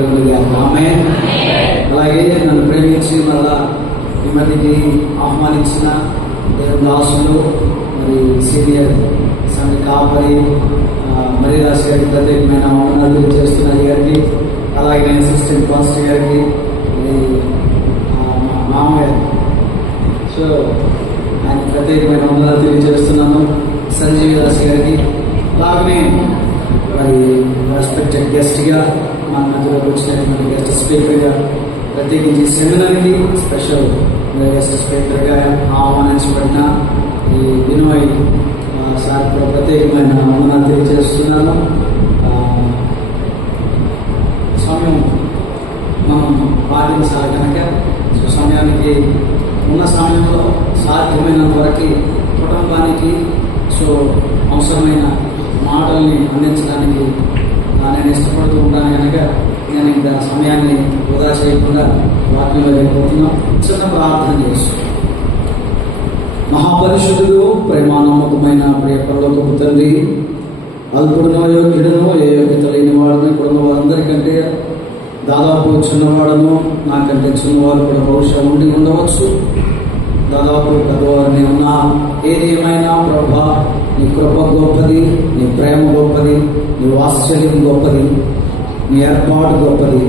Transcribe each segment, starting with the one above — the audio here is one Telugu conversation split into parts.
కలుగుతుంది. ఆమేన్. అలాగే నన్ను ప్రేమించి మళ్ళా ఈ మధ్యకి ఆహ్వానించిన దేవుని దాసులు, మరి సీనియర్ సంఘ కాపరి మరీదాస్ గారికి ప్రత్యేకమైన వందనాలు తెలియజేస్తున్న గారికి, అలాగే నేను అసిస్టెంట్ పాస్టర్ గారికి, మామయ్య, సో ఆయన ప్రత్యేకమైన వందనాలు తెలియజేస్తున్నాను. సంజీవ్ దాస్ గారికి, అలాగే మరి రెస్పెక్టెడ్ గెస్ట్ గా మన మధ్యలోకి వచ్చినటువంటి గెస్ట్ స్పీకర్ గా, ప్రత్యేకించి సెమినార్కి స్పెషల్ గెస్ట్ స్పీకర్ గా ఆహ్వానించబడిన ఈ వినోయ్ సార్ ప్రత్యేకమైన వందనాలు తెలియజేస్తున్నాను. సమయం మనం పాటించాలి కనుక సమయానికి ఉన్న సమయంలో సాధ్యమైనంత వరకు కుటుంబానికి అవసరమైన మాటల్ని అందించడానికి నేను ఇష్టపడుతూ ఉంటాను కనుక నేను ఇంకా సమయాన్ని వృధా చేయకుండా వాక్యంలో వెళ్ళిపోతున్నాం. చిన్న ప్రార్థన చేస్తూ, మహాపరిశుద్ధుడు, ప్రేమానమ్మకమైన ప్రియ పరలోకపు తండ్రి, అల్పుడునో యోగ్యుడునో ఏ యోగ్యత లేని వాడిని ఇప్పుడున్న వారందరికంటే దాదాపు చిన్నవాడును, నాకంటే చిన్నవారు కూడా బహుశా ఉండి ఉండవచ్చు, దాదాపు పెద్దవారిని ఉన్నా. ఏది ఏమైనా ప్రభా, నీ కృప గొప్పది, నీ ప్రేమ గొప్పది, నీ వాత్సల్యం గొప్పది, నీ ఏర్పాటు గొప్పది,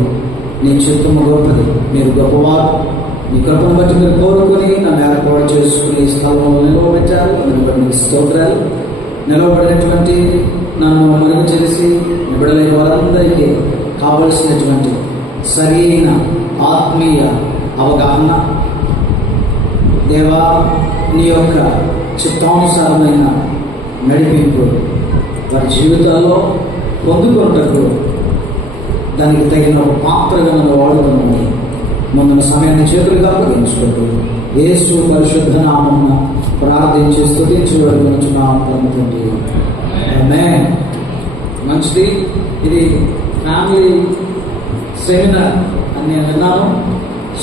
నీ చిత్తము గొప్పది. మీరు గొప్పవారు. నీ కృపను బట్టి మీరు కోరుకొని నన్ను ఏర్పాటు చేసుకుని స్థలంలో నిలవబెట్టారు. అందుని బట్టి మీకు స్తోత్రాలు. నిలవబడినటువంటి నన్ను మరుగు చేసి నిబడలేని వారందరికీ కావలసినటువంటి సరైన ఆత్మీయ అవగాహన, దేవా నీ యొక్క చిత్తానుసారమైన నడిపింపు వారి జీవితాల్లో పొందుకుంటూ దానికి తగిన ఒక పాత్రగా నన్ను వాడుతున్నాను. ముందున్న సమయాన్ని చేతులుగా అప్పగించుకుంటూ యేసు పరిశుద్ధ నామమున ప్రార్థించి స్తుతించి వేడుకొనుచున్నాము తండ్రి. ఆమేన్. మంచిది. ఇది ఫ్యామిలీ సెమినార్ అని నేను విన్నాను.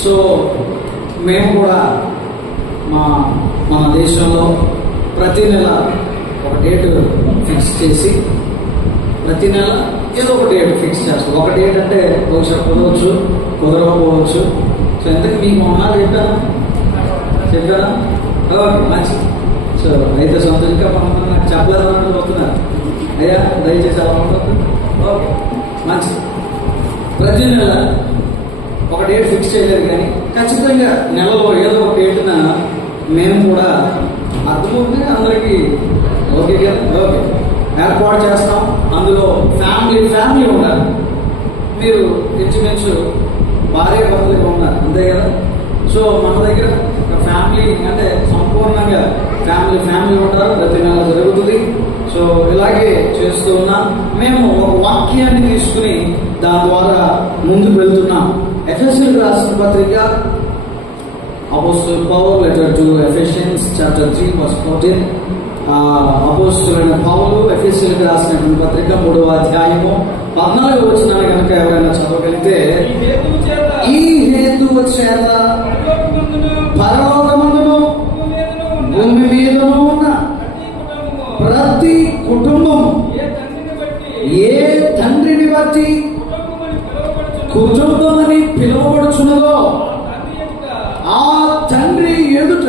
సో మేము కూడా మన దేశంలో ప్రతి నెల ఒక డేట్ ఫిక్స్ చేసి ప్రతి నెల ఏదో ఒక డేట్ ఫిక్స్ చేస్తాం. ఒక డేట్ అంటే బహుశా కుదరవచ్చు, కుదరకపోవచ్చు. సో ఎందుకు మీకు మొన్న చెప్పారా? ఓకే, మంచిది. సో అయితే సొంతంగా మనం నాకు చెప్పలేదని వస్తున్నారు. అయ్యా దయచేసి అలా ఉండదు. ఓకే, మంచిది. ప్రతి నెల ఒక డేట్ ఫిక్స్ చేయలేదు, కానీ ఖచ్చితంగా నెలలో ఏదో ఒక డేట్న మేము కూడా అర్థమవుతుంది అందరికీ. ఓకే కదా? ఓకే, ఏర్పాటు చేస్తాం. అందులో ఫ్యామిలీ ఉండాలి. మీరు ఇంచుమించు భార్య భర్తలుగా ఉన్నారు, అంతే కదా? సో మన దగ్గర ఫ్యామిలీ అంటే సంపూర్ణంగా ఫ్యామిలీ ఉంటారు. ప్రతి నెల జరుగుతుంది. సో ఇలాగే చేస్తూ ఉన్నాం. మేము ఒక వాక్యాన్ని తీసుకుని దాని ద్వారా ముందుకు వెళ్తున్నాం. ఎఫెసీయులకు రాసిన పత్రిక, అపోస్తలుడైన పౌలు letter to Ephesians chapter 3 verse 14. అపోస్తలుడైన పౌలు ఎఫెసీయులకు రాసినటువంటి పత్రిక 3వ అధ్యాయము 14వ వచనాన్ని కనుక ఎవరైనా చదవగలిగితే, ఈ హేతువు చేత పరలోకమందును భూమి మీదను ఉన్న ప్రతి కుటుంబం ఏ తండ్రిని బట్టి కుటుంబమని పిలువబడుచున్నదో ఆ తండ్రి ఎదుట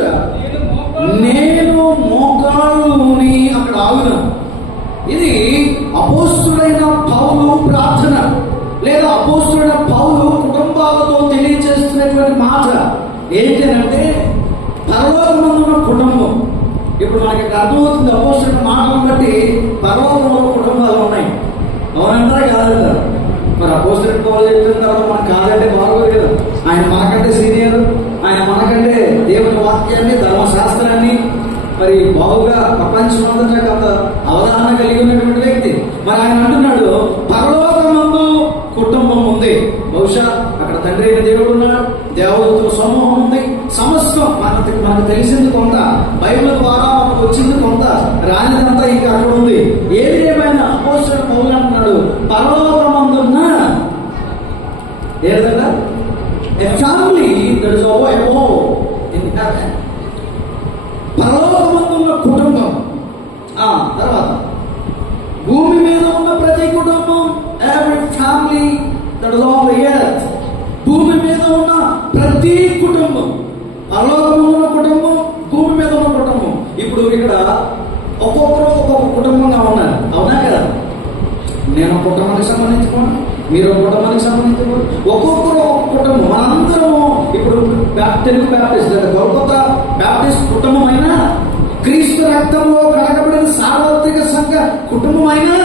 నేను మోకాళ్ళుని అక్కడ ఆగును. ఇది అపోస్తుడైన పౌలు ప్రార్థన, లేదా అపోస్తుడైన పౌలు కుటుంబాలతో తెలియజేస్తున్నటువంటి మాట ఏంటి అంటే, పరలోకమందున్న కుటుంబం. ఇప్పుడు మనకి అర్థమవుతుంది అపోస్తుడైన మాటలను బట్టి పరలోకంలో కుటుంబాలు ఉన్నాయి. అవునంటారా కాదంటారు? మరి అపోస్తుడైన పౌలు చెప్పిన తర్వాత మనకు కాదంటే బాగోదు కదా. ఆయన మనకంటే సీనియర్, ఆయన మనకంటే దేవుని వాక్యాన్ని, ధర్మశాస్త్రాన్ని మరి బాగుగా ప్రపంచమంతా కొంత అవగాహన కలిగి ఉన్నటువంటి వ్యక్తి. మరి ఆయన అంటున్నాడు, పరలోకమందు కుటుంబం ఉంది. బహుశా అక్కడ తండ్రి అయిన దేవుడు ఉన్నాడు, దేవతల సమూహం ఉంది. సమస్తం మనకు తెలిసింది కొంత, బైబిల్ ద్వారా మనకు వచ్చింది కొంత, రానిదంతా ఇంకా అక్కడ ఉంది. ఏది ఏమైనా అపోస్తలుడైన పౌలు అంటున్నాడు, పరలోకమందున్న ఏదైనా a family that is above in heaven. పరలోకమందున్న కుటుంబం. తర్వాత భూమి మీద ఉన్న ప్రతి కుటుంబం, every family that is on the నేను కుటుంబానికి సంబంధించుకోండి, మీరు కుటుంబానికి సంబంధించుకోండి, ఒక్కొక్కరు ఒక్కొక్క కుటుంబం. మనందరము ఇప్పుడు తెలుగు బ్యాప్టిస్ట్ లేదా కోల్కతా బ్యాప్టిస్ట్ కుటుంబం అయినా, క్రీస్తు రక్తంలో కడగబడిన సార్వత్రిక సంఘ కుటుంబం అయినా,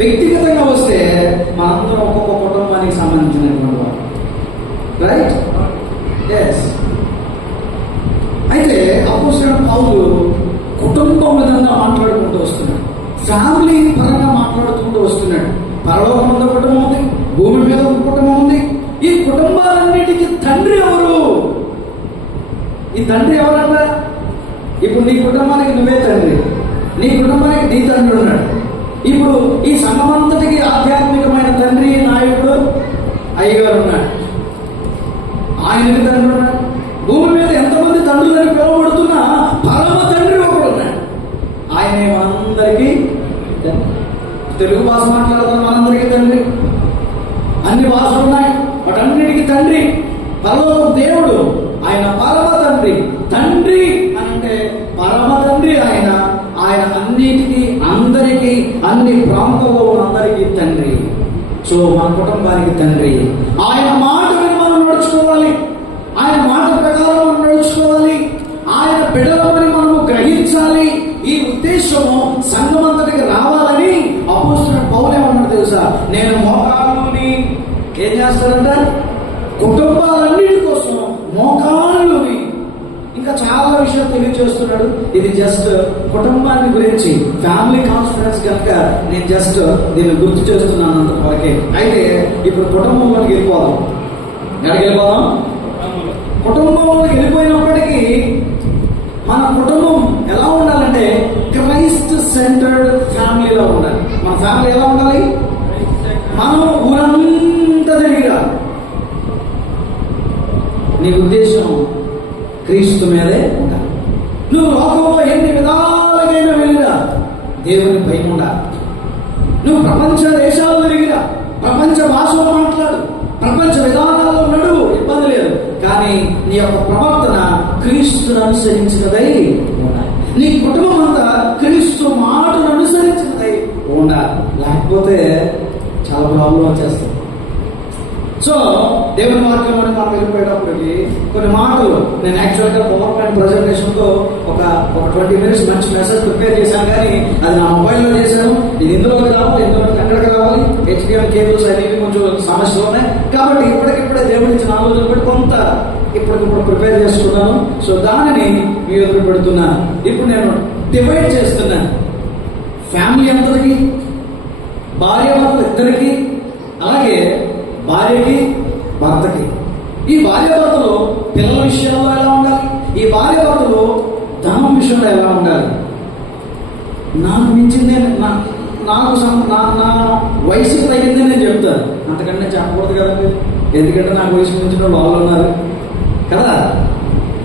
వ్యక్తిగతంగా వస్తే మనందరం ఒక్కొక్క కుటుంబానికి సంబంధించినటువంటి వారు. రైట్? ఎస్. అయితే అపోస్తలుడైన పౌలు కుటుంబం విధంగా మాట్లాడుకుంటూ వస్తున్నాడు, ఫ్యామిలీ పరంగా మాట్లాడుకుంటూ వస్తున్నాడు. పరలోకం మీద కుటుంబం ఉంది, భూమి మీద ఒక కుటుంబం ఉంది. ఈ కుటుంబాలన్నిటికీ తండ్రి ఎవరు? ఈ తండ్రి ఎవరన్నా? ఇప్పుడు నీ కుటుంబానికి నువ్వే తండ్రి, నీ కుటుంబానికి నీ తండ్రి ఉన్నాడు. ఇప్పుడు ఈ సంఘమంతటికి ఆధ్యాత్మికమైన తండ్రి, నాయకుడు అయ్యగారు ఉన్నాడు, ఆయనకి తండ్రి ఉన్నాడు. భూమి మీద ఎంతమంది తండ్రులని పిలువబడుతున్నా పరమ తండ్రి ఒకడు ఉన్నాడు, ఆయనే మనందరికీ. తెలుగు భాష మాట్లాడుతున్న మనందరికీ తండ్రి, అన్ని భాషలు ఉన్నాయి, వాటన్నిటికీ తండ్రి పరలోక దేవుడు, ఆయన పరమ తండ్రి. తండ్రి అంటే పరమ తండ్రి ఆయన. ఆయన అన్నిటికీ, అందరికీ, అన్ని ప్రాంతాల్లో అందరికీ తండ్రి. సో మన కుటుంబానికి తండ్రి. ఆయన మాట విని మనం నడుచుకోవాలి, ఆయన మాట ప్రకారం మనం నడుచుకోవాలి, ఆయన బిడ్డలమని మనము గ్రహించాలి. ఈ ఉద్దేశము సంఘమంతటికి రావాలని అపోస్తలుడైన పౌలు ఏమన్నాడు తెలుసా? నేను మోకాళ్ళుని ఏం చేస్తాడంట? కుటుంబాలన్నిటి కోసం మోకాళ్ళుని. ఇంకా చాలా విషయాలు తెలియజేస్తున్నాడు. ఇది జస్ట్ కుటుంబాన్ని గురించి, ఫ్యామిలీ కాన్ఫరెన్స్ కనుక నేను జస్ట్ దీన్ని గుర్తు చేస్తున్నాను అంతవరకే. అయితే ఇప్పుడు కుటుంబంలోకి వెళ్ళిపోదాం. ఎక్కడికి వెళ్ళిపోదాం? కుటుంబంలోకి వెళ్ళిపోయినప్పటికీ మన కుటుంబం ఎలా ఉండాలంటే క్రైస్ట్ సెంటర్డ్ ఫ్యామిలీలో ఉండాలి. మన ఫ్యామిలీ ఎలా ఉండాలి? మనం ఊరంతా తిరిగిరా. నీ ఉద్దేశం క్రీస్తు మీదే ఉండాలి. నువ్వు లోకంలో ఎన్ని విధాలుగైనా వెళ్ళిరా, దేవుని భయం ఉండాలి. నువ్వు ప్రపంచ దేశాలు తిరిగిరా, ప్రపంచ భాషలో మాట్లాడు, ప్రపంచ విధానాల్లో నడువు, ఇబ్బంది లేదు. కానీ నీ యొక్క ప్రవర్తన క్రీస్తును అనుసరించినదై ఉండాలి. నీ కుటుంబం అంతా క్రీస్తు మాటను అనుసరించినదై ఉండాలి. లేకపోతే చాలా ప్రాబ్లం వచ్చేస్తుంది. సో దేవుని వాక్యంలో మనం వెళ్ళిపోయేటప్పటికి కొన్ని మాటలు, నేను యాక్చువల్గా పవర్ పాయింట్ ప్రజెంటేషన్ తో ఒక 20 minutes మంచి మెసేజ్ ప్రిపేర్ చేశాను, కానీ అది నా మొబైల్లో చేశాను. ఇది ఇందులోకి రావాలి, ఇందులోకి ఎక్కడికి రావాలి, HDMI కేబుల్స్ అనేవి కొంచెం సమస్యలు ఉన్నాయి. కాబట్టి ఇప్పటికిప్పుడే దేవుడి ఇచ్చిన ఆలోచన బట్టి కొంత ఇప్పటికిప్పుడు ప్రిపేర్ చేసుకున్నాను. సో దానిని మీ ఎదురు పెడుతున్నాను. ఇప్పుడు నేను డివైడ్ చేస్తున్నాను. ఫ్యామిలీ అందరికి, భార్య భర్తలు ఇద్దరికి, అలాగే భార్యకి భర్తకి. ఈ భార్య భర్తలు పిల్లల విషయంలో ఎలా ఉండాలి, ఈ భార్య భర్తలు ధనం విషయంలో ఎలా ఉండాలి. నాకు మించిందే, నా వయసుకు తగ్గిందే నేను చెప్తాను, అంతకంటే నేను చెప్పకూడదు కదండి. ఎందుకంటే నాకు వయసు మించిన వాళ్ళు ఉన్నారు కదా.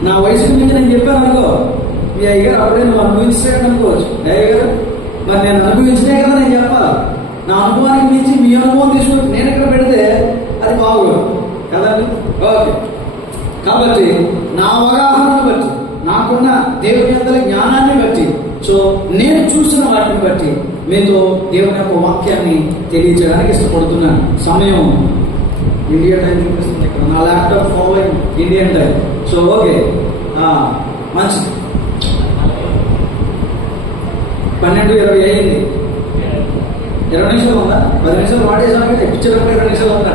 నా వయసుకు మించి నేను చెప్పాను అనుకో, మీ అయ్యగారు అప్పుడే నువ్వు అనుభవించాడు అనుకోవచ్చు. అయ్యగారు మరి నేను అనుభవించినే కదా నేను చెప్పాలి. నా అనుభవానికి మించి మీ అనుభవం తీసుకుని నేను ఇక్కడ పెడితే అది బాగోదు కదండి. ఓకే, కాబట్టి నా అవగాహనను బట్టి, నాకున్న దేవుని అందరి జ్ఞానాన్ని బట్టి, సో నేను చూసిన వాటిని బట్టి మీతో దేవుని యొక్క వాక్యాన్ని తెలియజేయడానికి ఇష్టపడుతున్నాను. సమయం ఇండియా టైం చూపిస్తుంది ఇక్కడ, నా laptop following Indian time. So okay, మంచిది. 12:20 అయింది. 20 నిమిషాలు ఉందా? 10 నిమిషాలు వాడేసాను, పిక్చర్ 20 నిమిషాలు ఉందా?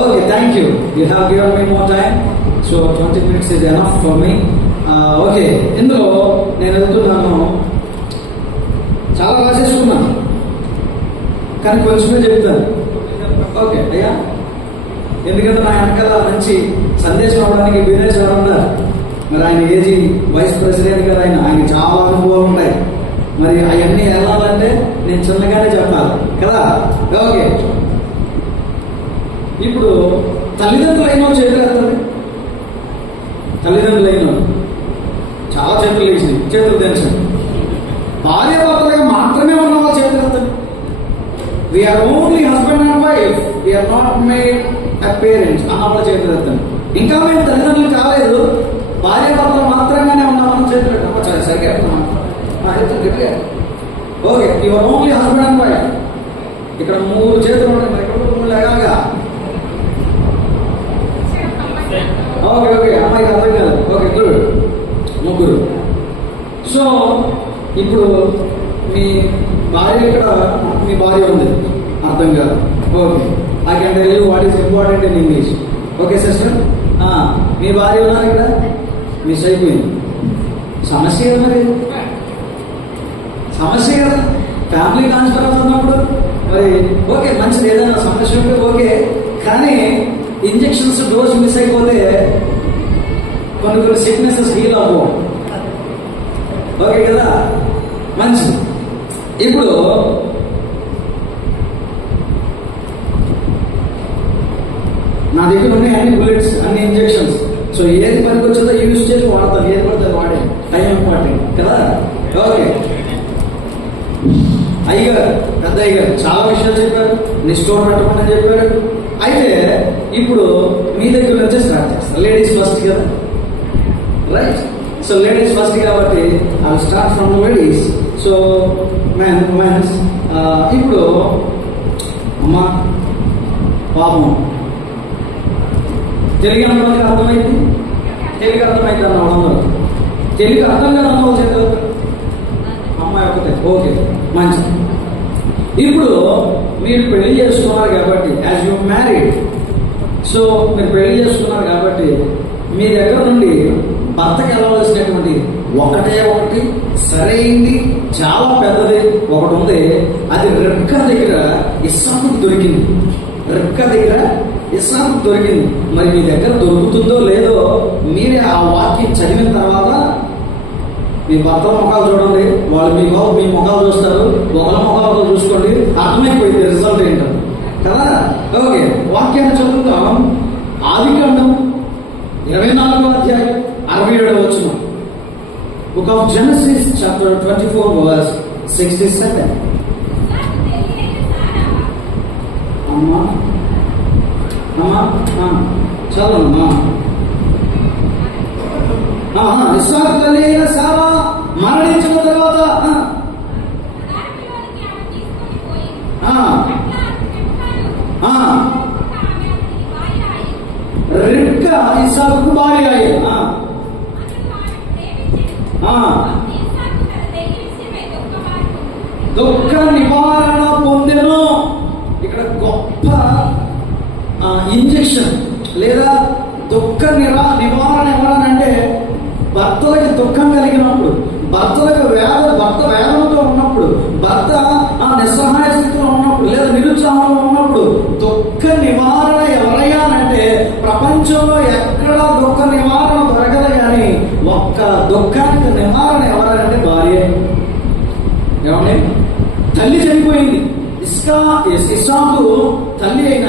Okay, thank you. You have given me more time. So 20 minutes is enough for me. Okay, ఇందులో నేను వెళ్తున్నాను, చాలా రాసేసుకున్నాను కానీ కొంచెమే చెప్తాను. ఓకే అయ్యా, ఎందుకంటే నా వెనకాల మంచి సందేశం అవడానికి బిజినెస్ గారు ఉన్నారు. మరి ఆయన ఏజీ వైస్ ప్రెసిడెంట్ గారు, ఆయన చాలా అనుభవాలు ఉంటాయి. మరి అవన్నీ వెళ్ళాలంటే నేను చిన్నగానే చెప్పాలి కదా. ఓకే, ఇప్పుడు తల్లిదండ్రులైన చేతులు, తల్లిదండ్రులైన చాలా చేతులు వేసింది, చేతులు తెంచండి. భార్య భర్తలుగా మాత్రమే ఉన్న వాళ్ళ చేతులు ఎత్తండి. We are only husband and wife, we are not made a parents అన్న వాళ్ళ చేతులు ఎత్తండి. ఇంకా మేము తల్లిదండ్రులు కాలేదు, భార్య భర్తలు మాత్రంగానే ఉన్నామని చేతులు ఎత్తాం. సరిగ్గా okay, your only husband and wife. ఇక్కడ 3 చేతులు ఉన్నాయి, మరి ఇక్కడ 3 లేగాగా. ఓకే ఓకే, అమ్మాయికి అర్థం కాదు. Okay good, 3. సో ఇప్పుడు మీ భార్య, ఇక్కడ మీ భార్య ఉంది, అర్థం కాదు. Okay, I can tell you what is important in English. Okay sister, మీ భార్య ఉన్నారు ఇక్కడ, మిస్ అయిపోయింది. సమస్య కదా, మరి సమస్య కదా, ఫ్యామిలీ ట్రాన్స్ఫర్ ఉన్నప్పుడు. మరి ఓకే, మంచిది, ఏదైనా సమస్య ఉంటే ఓకే, కానీ ఇంజెక్షన్స్ డోస్ మిస్ అయిపోతే కొన్ని సిక్నెసెస్ హీల్ అవ్వవు. ఓకే కదా, మంచిది. ఇప్పుడు నా దగ్గర ఉన్నాయి అన్ని బుల్లెట్స్, అన్ని ఇంజెక్షన్స్. సో ఏది పనికి వచ్చిందో యూజ్ చేసి వాడతాను, ఏది పడితే వాడే. టైం ఇంపార్టెంట్ కదా. ఓకే, అయ్యగారు, పెద్ద అయ్యగారు చాలా విషయాలు చెప్పారు, నిష్ఠూరం పెట్టమని చెప్పారు. అయితే ఇప్పుడు మీ దగ్గర నుంచే స్టార్ట్ చేస్తారు. లేడీస్ ఫస్ట్ కదా, రైట్? సో లేడీస్ ఫస్ట్ కాబట్టి I start from ladies. So mens, ఇప్పుడు అమ్మా పాపం తెలుగు అన్నది అర్థమైంది, తెలుగు అర్థమైంది అన్న వాళ్ళందరూ. తెలుగు అర్థం కాదు అన్న వాళ్ళు చేస్తారు, అమ్మాయి ఒకటే. ఓకే, మంచిది. ఇప్పుడు మీరు పెళ్లి చేసుకున్నారు కాబట్టి, యాజ్ యూ మ్యారీడ్, సో మీరు పెళ్లి చేసుకున్నారు కాబట్టి మీ దగ్గర నుండి భర్తకి వెళ్ళవలసినటువంటి ఒకటి సరైంది, చాలా పెద్దది ఒకటి ఉంది. అది రెబ్కా దగ్గర ఇస్సాకుకు దొరికింది. రెబ్కా దగ్గర ఇస్సాకుకు దొరికింది. మరి మీ దగ్గర దొరుకుతుందో లేదో మీరే ఆ వాక్యం చదివిన తర్వాత మీ భర్త ముఖాలు చూడండి, వాళ్ళు మీ ముఖాలు చూస్తారు, ఒకళ్ళ ముఖాలతో చూసుకోండి, అర్థమైపోయింది రిజల్ట్ ఏంటో కదా. ఓకే, వాక్యాన్ని చదువుతాం. ఆదికాండం 24వ అధ్యాయం 67వ వచనం. Book of Genesis chapter 24 verse 67. అమ్మా చదవమ్మా. ఇస్సాకు తల్లి అయిన శారా మరణించిన తర్వాత రిబ్కా ఇస్సాకుకు భార్య అయ్యింది. దుఃఖ నివారణ పొందెను. ఇక్కడ గొప్ప ఇంజెక్షన్ లేదా దుఃఖ నివారణ ఎవరనంటే భర్తలకి దుఃఖం కలిగినప్పుడు, భర్తలకు భర్త వేదనతో ఉన్నప్పుడు, భర్త నిస్సహాయ స్థితిలో ఉన్నప్పుడు లేదా నిరుత్సాహంలో ఉన్నప్పుడు దుఃఖ నివారణ ఎవరయ్యానంటే ప్రపంచంలో ఎక్కడ దుఃఖ నివారణ దొరకదు, కానీ ఒక్క దుఃఖానికి నివారణ ఎవరంటే భార్య. ఏమండి, తల్లి చనిపోయింది. ఇస్సాకు తల్లి అయిన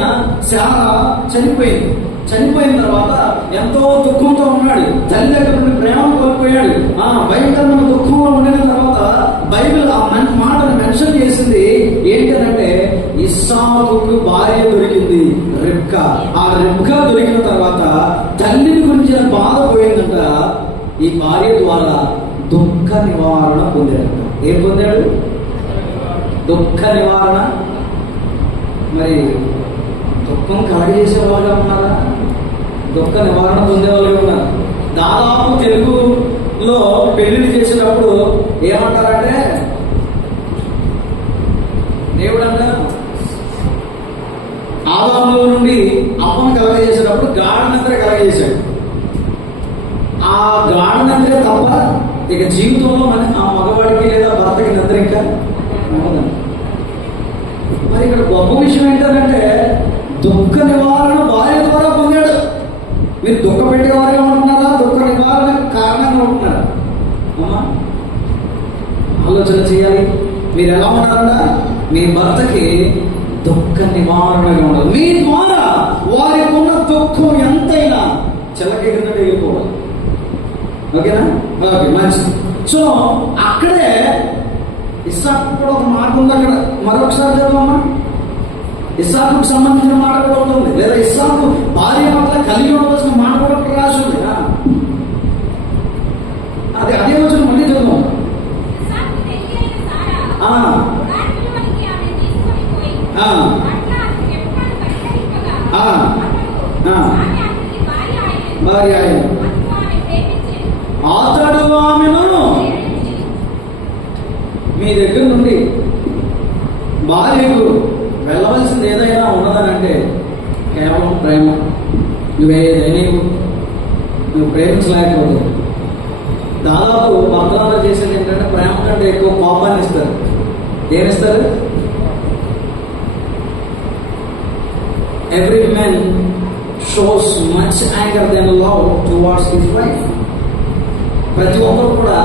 శారా చనిపోయింది. చనిపోయిన తర్వాత ఎంతో దుఃఖంతో ఉన్నాడు. తల్లి దగ్గర నుండి ప్రేమను కోల్పోయాడు. భయంకరమైన దుఃఖంలో ఉండిన తర్వాత బైబిల్ ఆ మాటను మెన్షన్ చేసింది ఏంటంటే ఇస్సాకుకు భార్య దొరికింది, రిబ్కా. ఆ రిబ్కా దొరికిన తర్వాత తల్లిని గురించిన బాధ పోయిందంట. ఈ భార్య ద్వారా దుఃఖ నివారణ పొందాడు. ఏం పొందాడు? దుఃఖ నివారణ. మరి దుఃఖం కలగజేసే వాళ్ళుగా ఉన్నారా? దుఃఖ నివారణ పొందే వాళ్ళుగా ఉన్నారు. దాదాపు తెలుగులో పెళ్లిళ్ళు చేసేటప్పుడు ఏమంటారంటే, దేవుడు అంట ఆదాములో నుండి అప్పను కలగజేసేటప్పుడు గాఢ నిద్ర కలగజేశాడు. ఆ గాఢ నిద్ర తప్ప ఇక జీవితంలో ఆ మగవాడికి లేదా భర్తకి నిద్ర ఇంకా ఉండదు. మరి ఇక్కడ గొప్ప విషయం ఏంటంటే దుఃఖ నివారణ భార్య ద్వారా పొందాడు. మీరు దుఃఖ పెట్టేవారుగా ఉంటున్నారా? దుఃఖ నివారణ కారణంగా ఉంటున్నారా? అమ్మా ఆలోచన చేయాలి. మీరు ఎలా ఉన్నారన్నా మీ భర్తకి దుఃఖ నివారణగా ఉండదు. మీ ద్వారా వారికి ఉన్న దుఃఖం ఎంతైనా చెలకేకుండా వెళ్ళిపోవాలి. ఓకేనా? ఓకే, మంచిది. సో అక్కడే ఇస్సాకు కూడా ఒక మాట ఉంది. అక్కడ మరొకసారి చదవమ్మా. ఇస్సాకుకు సంబంధించిన మాట కూడా ఉంటుంది, లేదా ఇస్సాకు భార్య పట్ల కలిగి ఉండవలసిన మాట కూడా రాసి ఉంది. అదే రోజున మళ్ళీ చదువు. భార్య అతడు ఆమెను మీ దగ్గర నుండి భార్యకు వెళ్ళవలసింది ఏదైనా ఉన్నదనంటే కేవలం ప్రేమ. నువ్వు ప్రేమించలేకపోతే దాదాపు భర్తలు చేసేది ఏంటంటే ప్రేమ కంటే ఎక్కువ కోపాన్ని ఇస్తారు. ఏమిస్తారు? Every men shows much anger than love towards his wife. ప్రతి ఒక్కరు కూడా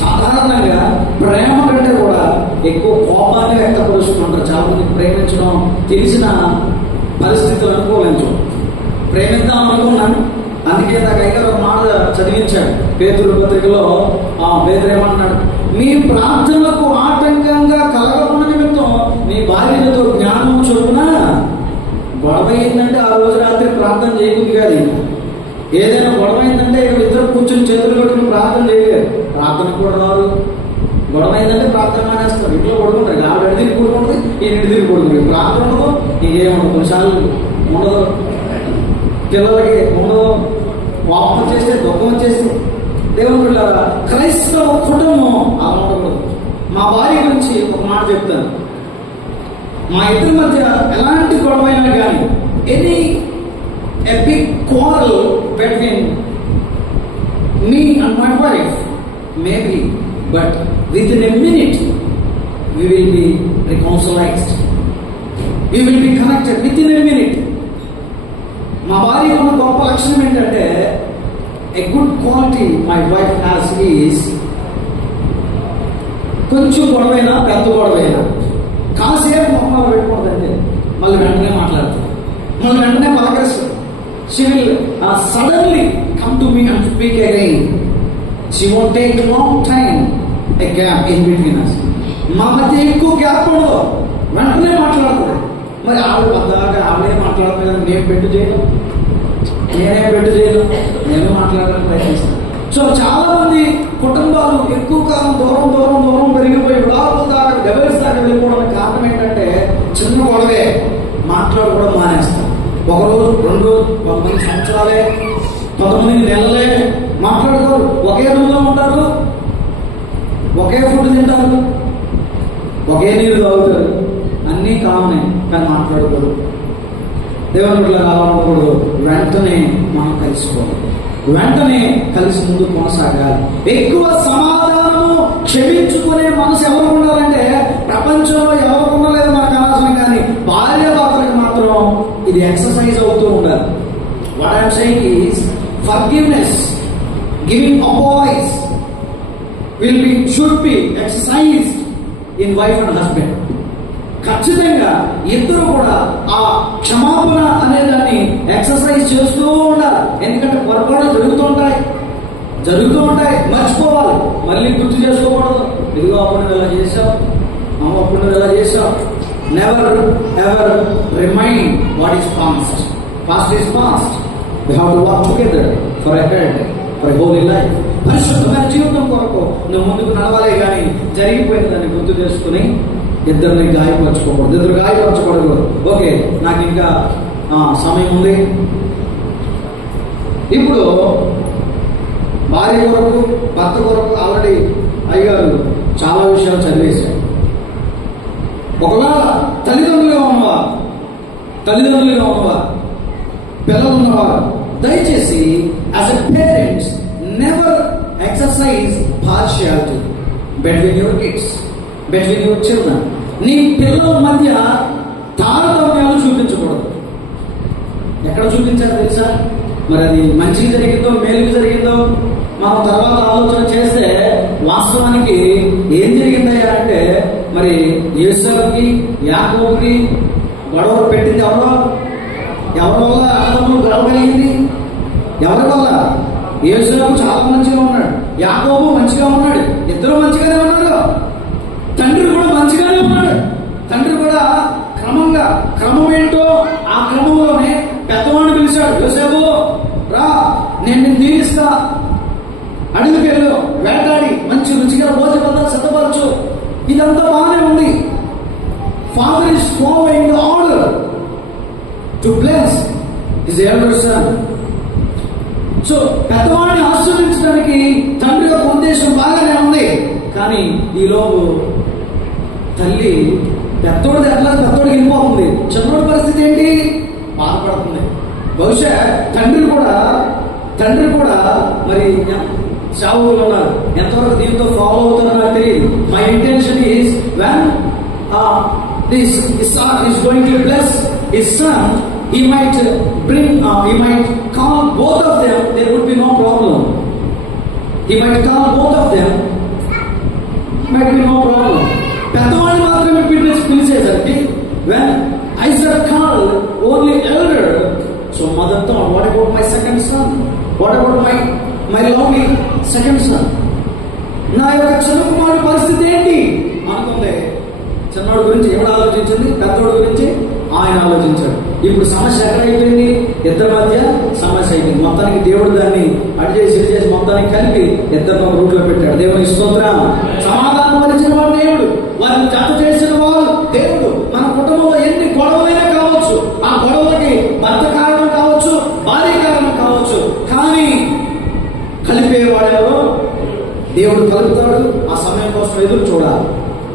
సాధారణంగా ప్రేమ కంటే కూడా ఎక్కువ కోపాన్ని వ్యక్తపరుస్తుంటారు. చాలా మంది ప్రేమించడం తెలిసిన పరిస్థితులు అనుకోలేంచు. ప్రేమిద్దాం అనుకున్నాను, అందుకే నాకు అయ్యారు ఒక మాట చదివించాడు పేతురు పత్రికలో. పేతురు ఏమన్నాడు? మీ ప్రార్థనలకు ఆటంకంగా కలగకుండా నిమిత్తం మీ భార్యలతో జ్ఞానం చొప్పున గొడవ అయిందంటే ఆ రోజు రాత్రి ప్రార్థన చేయకుంది కాదు. ఏదైనా గొడవ అయిందంటే ఇద్దరు కూర్చొని చేతులు కట్టుకుని ప్రార్థన చేయలేరు. ప్రార్థన కూడా రాదు. గొడవ అయిందంటే ప్రార్థన మానేస్తారు. ఇంట్లో పడుకుంటారు. ఆవిడ ఎడిదిరి కూడుకుంటుంది, ఈయన ఎడిదిరి కూడుకుంటుంది. ప్రార్థన ఉండదు, ఇంకేముండదు. కొన్నిసార్లు ఉండదు, పిల్లలకి ఉండదు, వాపం చేస్తే దుఃఖం వచ్చేస్తే. దేవుని పిల్లల క్రైస్తవ కుటుంబం అలా ఉండకూడదు. మా భార్య గురించి ఒక మాట చెప్తాను. మా ఇద్దరి మధ్య ఎలాంటి గొడవ అయినా కానీ a big quarrel between me and my wife, maybe, but within a minute we will be reconciled. We will be connected within a minute. మా భార్య ఉన్న గొప్ప లక్షణం ఏంటంటే, a good quality my wife has is, కొంచెం గొడవైనా పెద్ద గొడవైనా కాసేపు మొహమాలు పెట్టుకోదంటే మళ్ళీ వెంటనే మాట్లాడుతుంది, మళ్ళీ వెంటనే పలకరిస్తుంది. She will suddenly come to me and speak again. She won't take a long time, a gap in between us. మా మధ్య ఎక్కువ గ్యాప్ ఉండదు, వెంటనే మాట్లాడుతుంది. మరి ఆవిడ పద్దాగా ఆవిడే మాట్లాడుతుంది, నేను పెట్టు చేయను, నేను మాట్లాడడానికి ప్రయత్నిస్తాను. సో చాలా మంది కుటుంబాలు ఎక్కువ కాలం దూరం పెరిగిపోయి విడాకుల దాకా డివైస్ దాకా వెళ్ళిపోవడానికి కారణం ఏంటంటే చిన్న గొడవే మాట్లాడుకోవడం మానేస్తాం. ఒక రోజు, 2 రోజు, కొంతమంది సంవత్సరాలే, కొంతమంది నెలలే మాట్లాడుకోరు. ఒకే రూమ్లో ఉంటారు, ఒకే ఫుడ్ తింటారు, ఒకే నీరు తాగుతారు, అన్నీ కామనే, కానీ మాట్లాడుకోరు. దేవుని బిడ్డలు రావాలనుకోడు. వెంటనే మనం కలిసిపోవాలి, వెంటనే కలిసి ముందు కొనసాగాలి. ఎక్కువ సమాధానము, క్షమించుకునే మనసు ఎవరు ఉండాలంటే ప్రపంచంలో ఎవరు ఉండలేదు మనకు అనవసరం, కానీ భార్య భర్తలకు మాత్రం ఇది ఎక్సర్సైజ్ అవుతూ ఉండాలి. What I'm saying is forgiveness, giving apologies should be exercised in wife and husband. ఖచ్చితంగా ఇద్దరు కూడా ఆ క్షమాపణ అనే దాన్ని ఎక్సర్సైజ్ చేస్తూ ఉండాలి. ఎందుకంటే పొరపాటు జరుగుతూ ఉంటాయి, మర్చిపోవాలి, మళ్ళీ గుర్తు చేసుకోకూడదు. ఇదిగో అప్పుడు నువ్వు ఎలా చేశావు, అప్పుడు నువ్వు ఎలా చేశావు. Never ever remind what is past. Past is past. We have to work together for a head, for a holy life. పరిశుద్ధమైన జీవితం కొరకు నువ్వు ముందుకు నడవాలే కానీ జరిగిపోయిన దాన్ని గుర్తు చేసుకుని ఇద్దరిని గాయపరచుకోకూడదు, ఇద్దరు గాయపరచకూడదు. ఓకే, నాకు ఇంకా సమయం ఉంది. ఇప్పుడు భార్య కొరకు, భర్త కొరకు ఆల్రెడీ అయ్యగారు చాలా విషయాలు చదివేశారు. ఒకవేళ తల్లిదండ్రులుగా ఉన్నవారు, పిల్లలు ఉన్నవారు, దయచేసి as a parents never exercise partiality between your kids, between your children. నీ పిల్లల మధ్య తారతమ్యాలు చూపించకూడదు. ఎక్కడ చూపించారు తెలుసా? మరి అది మంచిగా జరిగిందో మేలుకి జరిగిందో మనం తర్వాత ఆలోచన చేస్తే వాస్తవానికి ఏం జరిగిందయ్యా అంటే, మరి యేసవుకి యాకోబుకి గొడవ పెట్టింది ఎవరి వల్ల అన్నదమ్ములు గొడవ కలిగింది? ఎవరి వల్ల? యేసవు చాలా మంచిగా ఉన్నాడు, యాకోబు మంచిగా ఉన్నాడు, ఇద్దరు మంచిగానే ఉన్నారు. తండ్రి కూడా మంచిగానే ఉన్నాడు. తండ్రి కూడా క్రమం ఏంటో ఆ క్రమంలోనే పెద్దవాడిని పిలిచాడు. యోసేపు రా, నేను నిన్ను దీవిస్తా, అడవికి వెళ్ళు, వేటాడి మంచి రుచిగా భోజనం సిద్ధపరచు, ఇదంతా బాగానే ఉంది. Father is following the order to bless his elder son. So పెద్దవాడిని ఆశీర్వదించడానికి తండ్రి యొక్క ఉద్దేశం బాగానే ఉంది. కానీ ఈలోపు తల్లి పెద్దోడికి వెళ్ళిపోతుంది. చిన్నోడి పరిస్థితి ఏంటి? బాధపడుతుంది. బహుశా తండ్రి కూడా మరి చావులు ఉన్నారు. ఎంతవరకు దీంతో ఫాలో అవుతారో నాకు తెలియదు. My intention is when this son is going to bless his son, he might call both of them, there would be no problem. He might call both of them, might be no problem. పెద్దవాళ్ళు మాత్రమే పిలిచేసరికి when Isaac called only elder, so mother thought, what about my second son? What about my lovely second son? నా యొక్క చిన్న కుమారుడి పరిస్థితి ఏంటి అనుకుంటే, చిన్నోడి గురించి ఎవడు ఆలోచించింది? పెద్దోడి గురించి ఆయన ఆలోచించాడు. ఇప్పుడు సమస్య ఎక్కడైపోయింది? ఇద్దరి మధ్య సమస్య అయిపోయింది. మొత్తానికి దేవుడు దాన్ని అడిచేసి మొత్తానికి కలిపి ఇద్దరు ఒక రూట్లో పెట్టాడు. దేవుని స్తోత్రం. సమాధానం పరిచిన వాడు దేవుడు, వారిని జత చేసిన వాడు దేవుడు. మన కుటుంబంలో ఎన్ని గొడవలైనా కావచ్చు, ఆ గొడవలకి భర్త కారణం కావచ్చు, భార్య కారణం కావచ్చు, కానీ కలిపేవాడెవరో దేవుడు కలుపుతాడు. ఆ సమయం కోసం ఎదురు చూడాలి.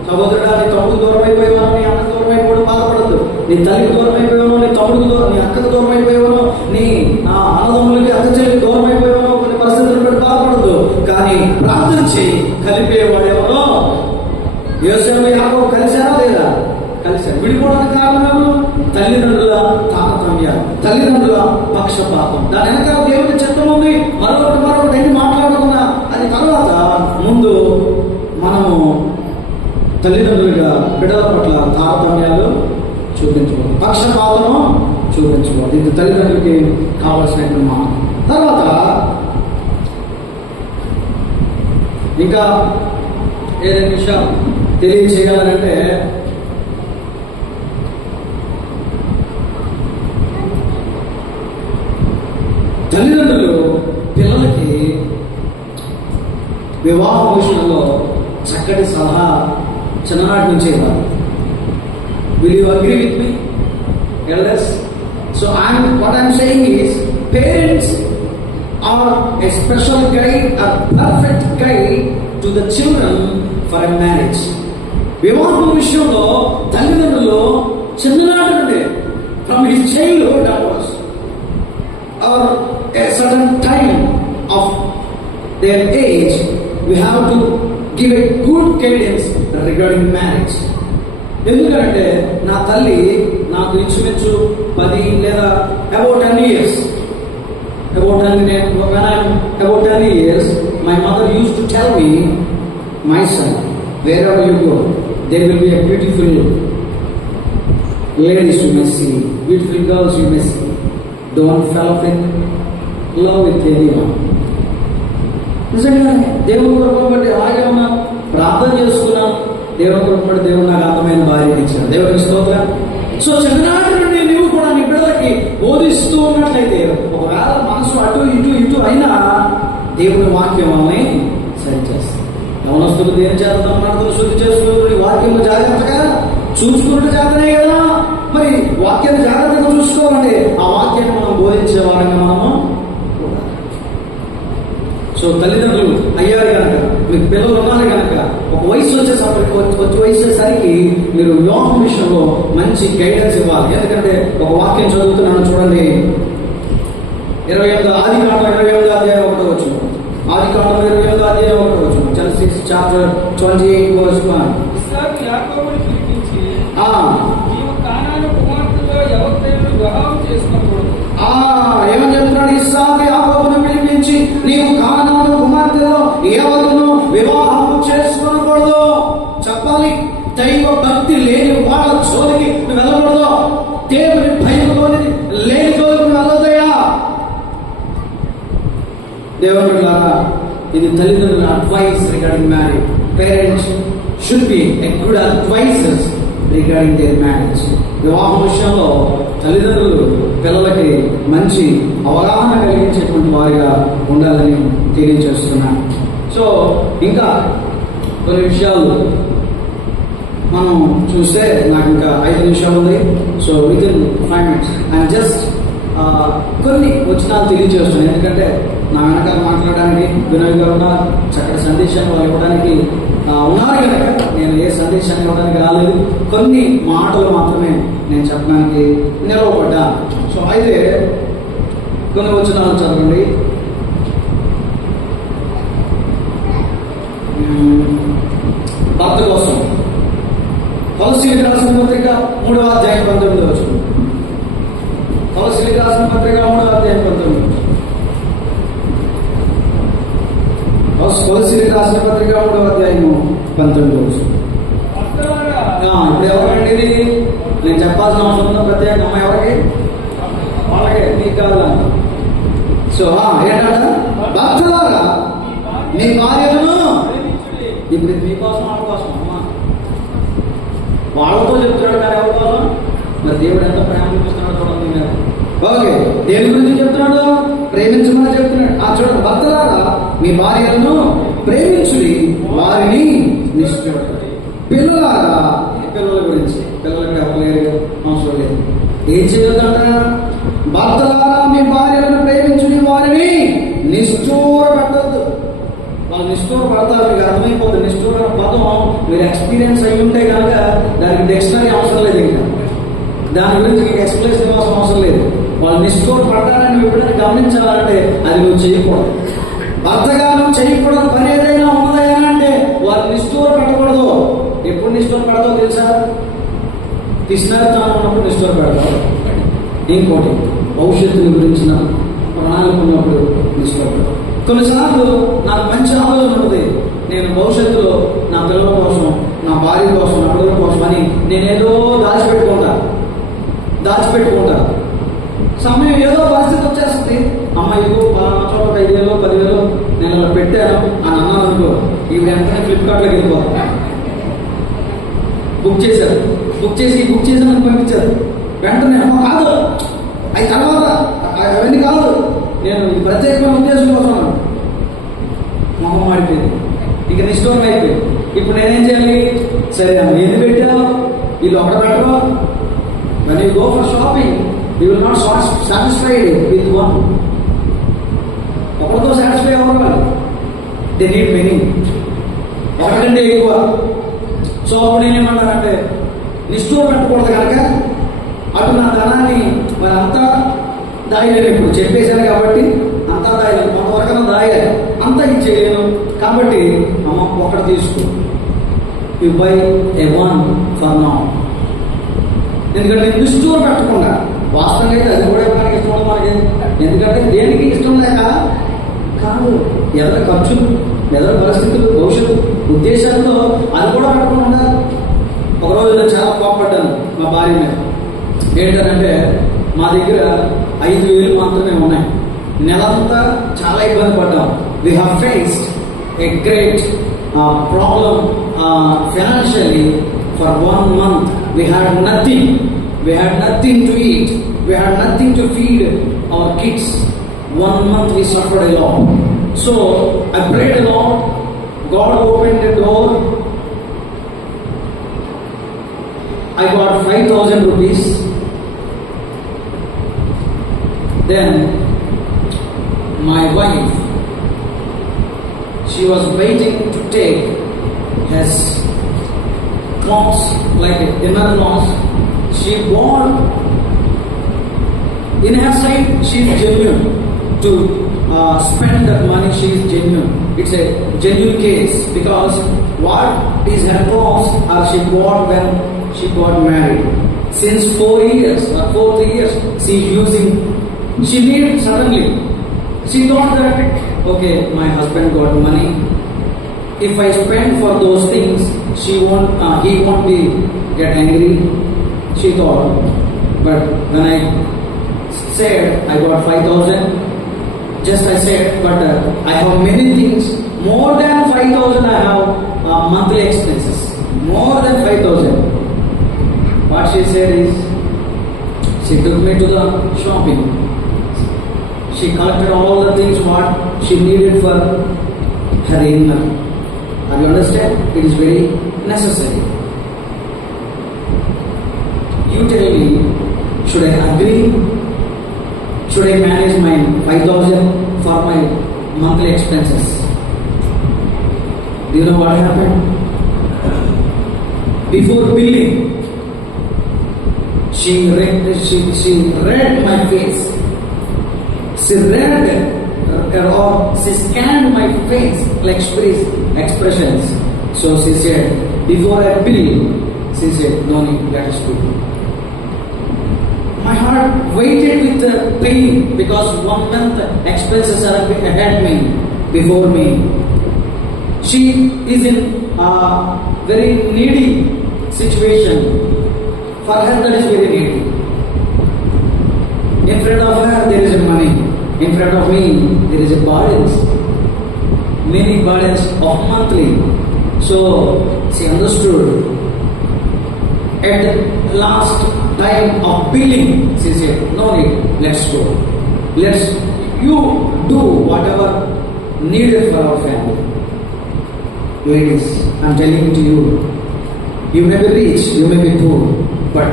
సహోదరుడా, నీ తమ్ముడు దూరం అయిపోయేవాను, నీ అన్నకు దూరం అయిపోవడం బాధపడద్దు. నీ తల్లికి దూరం అయిపోయావో, నీ తమ్ముడికి దూరం, నీ అక్కకు దూరం అయిపోయావో, నీ అన్నదమ్ములకి అక్క చెల్లికి దూరం అయిపోయావో, కొన్ని పరిస్థితులు బట్టి బాధపడద్దు. కానీ ప్రార్థన చేయి. కలిపేవాడెవరో యోసేపు యాకోబు కలిశారా లేదా? కలిశారు. విడిపోవడానికి కారణం ఎవరు? తల్లిదండ్రుల తారతమ్యాలు, తల్లిదండ్రుల పక్షపాతం. దాని వెనకాల దేవుడి చిత్తం ఉంది. మరొకటి ఎన్ని మాట్లాడుకున్నా అది తర్వాత. ముందు మనము తల్లిదండ్రులుగా బిడ్డల పట్ల తారతమ్యాలు చూపించకూడదు, పక్షపాతము చూపించకూడదు. ఇది తల్లిదండ్రులకి కావలసినటువంటి మాట. తర్వాత ఇంకా ఏదైనా విషయం తెలియచేయాలంటే, తల్లిదండ్రులు పిల్లలకి వివాహ విషయంలో చక్కటి సలహా చిన్ననాటి నుంచి ఇవ్వాలి. Will you agree with me, elders? So what I'm saying is, parents are a special guide, a perfect guide to the children for a marriage. వివాహం విషయంలో తల్లిదండ్రులు చిన్ననాటి నుండి, from his childhood onwards, or a certain time of their age, we have to give a good guidance regarding marriage. ఎందుకంటే నా తల్లి నాకు ఇంచుమించు 10 లేదా about 10 years, about 10 years, my mother used to tell me, my son, wherever you go, there will be a beautiful ladies you may see, beautiful girls you may see. Don't fall in love with anyone. నిజంగానే దేవుని కృపను బట్టి అలాగే ఉన్నా, ప్రార్థన చేసుకున్నా, దేవుని కృపను బట్టి దేవుడు నాకు అందమైన భార్య ఇచ్చాడు. దేవుడికి స్తోత్రం. సో చిన్ననాటి నుండి నువ్వు కూడా నీ బిడ్డలకి బోధిస్తూ ఉన్నట్లయితే, ఒకవేళ మనసు అటు ఇటు అయినా దేవుని వాక్యం వాళ్ళని సరిచేస్తుంది. యవనస్తులు దేని చేత తమ మనసును శుద్ధి చేసుకుని వాక్యం జాగ్రత్తగా చూసుకున్నట్టు జాగ్రత్తే కదా. మరి వాక్యాన్ని జాగ్రత్తగా చూసుకోవాలంటే ఆ వాక్యాన్ని మనం బోధించే వారంగా మనము. సో తల్లిదండ్రులు అయ్యారు కనుక, మీకు పిల్లలు ఉన్నారు కనుక, ఒక వయసు వచ్చేసరికి మీరు వివాహం విషయంలో మంచి గైడెన్స్ ఇవ్వాలి. ఎందుకంటే ఒక వాక్యం చదువుతున్నాను చూడండి, 28 ఆదికాండం 28వ అధ్యాయం 1వ వచనం. ఆదికాండం 28వ అధ్యాయం 1వ వచనం. Genesis chapter 28 verse 1. ఇస్సాకు యాకోబును పిలిపించి, నీవు కానాను కుమార్తెలో ఎవరినైనా వివాహం చేసుకోకూడదు. ఏమని చెప్తున్నాడు? ఇస్సాకు యాకోబును పిలిపించి, నీవు కానాను కుమార్తెలో ఎవరిను వివాహం చేసుకోకూడదు. చెప్పాలి, దైవ భక్తి లేని వాళ్ళ జోలికి నువ్వు వెళ్ళకూడదు. దేవుని భయంలోని లేని జోలికి నువ్వు వెళ్ళదయ్యా. దేవుని ఇది తల్లిదండ్రుల advice regarding marriage. Parents should be a good advisers regarding their marriage. వివాహం విషయంలో తల్లిదండ్రులు పిల్లలకి మంచి అవగాహన కలిగించేటువంటి వారిగా ఉండాలని తెలియజేస్తున్నాను. సో ఇంకా కొన్ని విషయాలు మనం చూస్తే నాకు ఇంకా 5 నిమిషాలు ఉంది. So with in 5 minutes and just కొన్ని వచనాలు తెలియజేస్తున్నాను. ఎందుకంటే నా వెనకాల మాట్లాడడానికి వినయ్ గారు ఉన్నారు, చక్కటి సందేశాన్ని వాళ్ళు ఇవ్వడానికి ఉన్నారు కనుక నేను ఏ సందేశాన్ని ఇవ్వడానికి రాలేదు. కొన్ని మాటలు మాత్రమే నేను చెప్పడానికి నిలవబడ్డా. సో అయితే కొన్ని వచనాలు చదవండి. భక్త కోసం కొలస్సీయులకు రాసిన పత్రిక 3వ అధ్యాయం 19వ వచనం. కొలస్సీయులకు రాసిన పత్రిక 3వ అధ్యాయం 19వ వచనం. కొలస్సీయులకు రాసిన పత్రిక 3వ అధ్యాయం 19వ వచనం. ఇప్పుడు ఎవరండి ఇది? నేను చెప్పాల్సిన అవసరం ఉందా? ప్రత్యేకంగా ఎవరికి? వాళ్ళకే, మీకు కాదు. సో ఏంటంట? భక్తులారా మీ భార్యలను, ఇప్పుడు మీకోసం వాళ్ళ కోసం అమ్మా, వాళ్ళతో చెప్తున్నాడు కానీ ఎవరి కోసం? మరి దేవుడు ఎంత ప్రేమ చూపిస్తున్నాడు చూడండి మీరు. ఓకే, దేని గురించి చెప్తున్నాడు? ప్రేమించమని చెప్తున్నాడు. చూడండి, భక్తులారా మీ భార్యలను ప్రేమించుడి, వారిని నిష్ఠపడండి. పిల్లలారా, పిల్లల గురించి, పిల్లలకి ఎవరు అవసరం లేదు. ఏం చేయొద్దంట? భర్తలారా మీ భార్యలను ప్రేమించుడి, వారిని నిష్ఠూర పెట్టద్దు. వాళ్ళు నిష్ఠూర పడతారు, మీకు అర్థమైపోతుంది. నిష్ఠూర పదం మీరు ఎక్స్పీరియన్స్ అయ్యి ఉంటే కనుక దానికి డిక్షనరీ అవసరం లేదు. ఇంకా దాని గురించి మీకు ఎక్స్ప్లెయిన్ ఇవ్వాల్సిన అవసరం లేదు. వాళ్ళు నిష్ఠూర పడ్డారని నువ్వు ఎప్పుడైనా గమనించాలంటే అది నువ్వు చేయకూడదు. భర్తగా నువ్వు చేయకూడదు పని ఏదైనా ఉన్నదైనా అంటే వాళ్ళు నిష్ఠూర పెట్టకూడదు. ఎప్పుడు నిష్ఠూర పెడతావు తెలుసా? కృష్ణార్థానం ఉన్నప్పుడు నిష్ఠూర పెడతావు. ఇంకోటి భవిష్యత్తుని గురించిన ప్రణాళిక ఉన్నప్పుడు నిష్ఠూర పెడతావు. కొన్నిసార్లు నాకు మంచి ఆలోచన ఉంటుంది, నేను భవిష్యత్తులో నా పిల్లల కోసం, నా భార్య కోసం, నా పిల్లల కోసం అని నేనేదో దాచిపెట్టుకుంటా. సమయం ఏదో పరిస్థితి వచ్చేస్తుంది, అమ్మాయికు పలానా చోట 5,000 10,000 నేను అలా పెట్టాను అని అన్నాను అనుకో, ఇవి వెంటనే ఫ్లిప్కార్ట్లోకి వెళ్ళిపోతాను. బుక్ చేసి పంపించారు. వెంటనే అమ్మ కాదు, అవి తర్వాత అవన్నీ కాదు, నేను ఈ ప్రత్యేకమైన ఉద్దేశం కోసం మొహం మాడిపోయింది, ఇక నిష్ఠూరం అయిపోయింది. ఇప్పుడు నేనేం చేయాలి? సరే అమ్మ ఎన్ని పెట్టావు, వీళ్ళు ఒకటి పెట్టవా? when you go for shopping you will not satisfied with one. ఒకటితో సాటిస్ఫై అవ్వాలి, they need many, ఒకటికంటే ఎక్కువ. సో అప్పుడు నేనేమంటానంటే నిష్ఠూరం పెట్టకూడదు కనుక అటు నా ధనాన్ని మరి అంతా దాయలేను. ఇప్పుడు చెప్పేశాను కాబట్టి అంతా దాయలేను, కొంతవరకు దాయాలి, అంతా ఇచ్చేయలేను. కాబట్టి అమ్మ ఒకటి తీసుకో, you by A one for now. ఎందుకంటే నిష్ఠూరం పెట్టకుండా, వాస్తవంగా అయితే అది కూడా మనకి ఇష్టం ఉండదు మనకి. ఎందుకంటే దేనికి ఇష్టం లేక కాదు, ఎదర ఖర్చులు, ఎదర పరిస్థితులు, భవిష్యత్తు ఉద్దేశాలతో అది కూడా పెట్టకుండా ఉండాలి. ఒకరోజు నేను చాలా కోపడ్డాను మా భార్య మీద. ఏంటంటే మా దగ్గర 5,000 మాత్రమే ఉన్నాయి, నెలంతా చాలా ఇబ్బంది పడ్డాం. We have faced a great problem financially. For 1 month we had nothing to eat, we had nothing to feed our kids. 1 month we suffered a lot. So I prayed a lot, God opened the door, I got 5,000 rupees. Then my wife, she was waiting to take his loss, like a dinner loss. She bought, in her side she is genuine to spend that money. She is genuine, it's a genuine case, because what is her loss she bought when she got married. Since 4 years or 3 years she is using. She needed suddenly, she thought that okay, my husband got money, if I spend for those things he won't be get angry, she thought. But when I said I got 5,000, just I said, but I have many things, more than 5,000 I have monthly expenses, more than 5,000. What she said is, she took me to the shopping, she collected all the things what she needed for her inner. You understand? It is very necessary. you tell me, should I agree? Should I manage my 5,000 for my monthly expenses? Do you know what happened? Before billing, she read my face. She read or she scanned my face like expressions. So she said, before I bill, she said, no need, let us do. My heart waited with pain because 1 month expenses are ahead me, before me. She is in a very needy situation. For her, that is very needy. In front of her, there is money. In front of me, there is a burdens. Many burdens of monthly. So she understood. At the last time of billing, she said, no need, let's go. You do whatever needed for our family. Ladies, I'm telling to you, you may be rich, you may be poor, but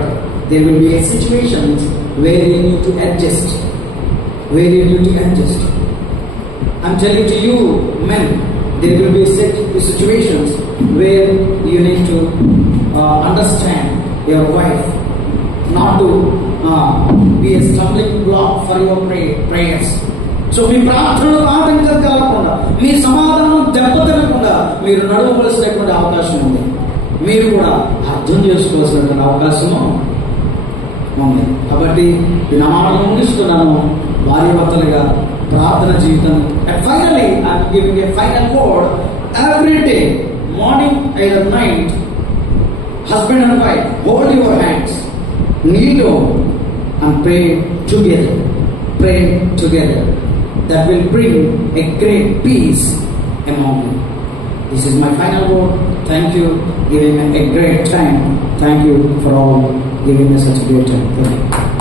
there will be situations where you need to adjust. I'm telling to you, men, there will be situations where you need to understand your wife, not to be a stumbling block for your prayers. So మీ ప్రార్థనలు ఆటంకం మీ సమాధానం దెబ్బతినకుండా మీరు నడవవలసినటువంటి అవకాశం ఉంది. మీరు కూడా అర్థం చేసుకోవాల్సినటువంటి అవకాశం ఉంది. కాబట్టి ఈ నామాలను ముగిస్తున్నాను. భార్యాభర్తలుగా ప్రార్థన జీవితం. And finally, I am giving a final word. Every day, morning either night, husband and wife, hold your hands, kneel down and pray together. Pray together. That will bring a great peace among you. This is my final word. Thank you, giving me a great time. Thank you for all giving me such a great time. Thank you.